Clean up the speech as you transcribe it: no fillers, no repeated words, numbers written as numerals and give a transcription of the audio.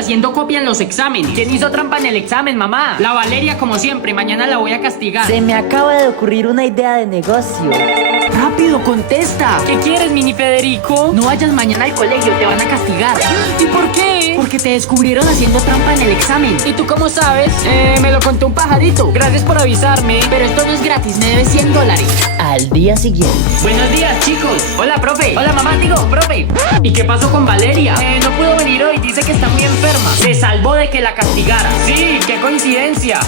haciendo copia en los exámenes. ¿Quién hizo trampa en el examen, mamá? La Valeria, como siempre. Mañana la voy a castigar. Se me acaba de ocurrir una idea de negocio. ¡Rápido, contesta! ¿Qué quieres, mini Federico? No vayas mañana al colegio, te van a castigar. ¿Y por qué? Porque te descubrieron haciendo trampa en el examen. ¿Y tú cómo sabes? Me lo contó un pajarito. Gracias por avisarme. Pero esto no es gratis, me debes $100. Al día siguiente. Buenos días, chicos. Hola, profe. Hola, mamá, digo, profe. ¿Y qué pasó con Valeria? No pudo venir hoy, dice que está muy enferma. Se salvó de que la castigara. Sí, qué coincidencia.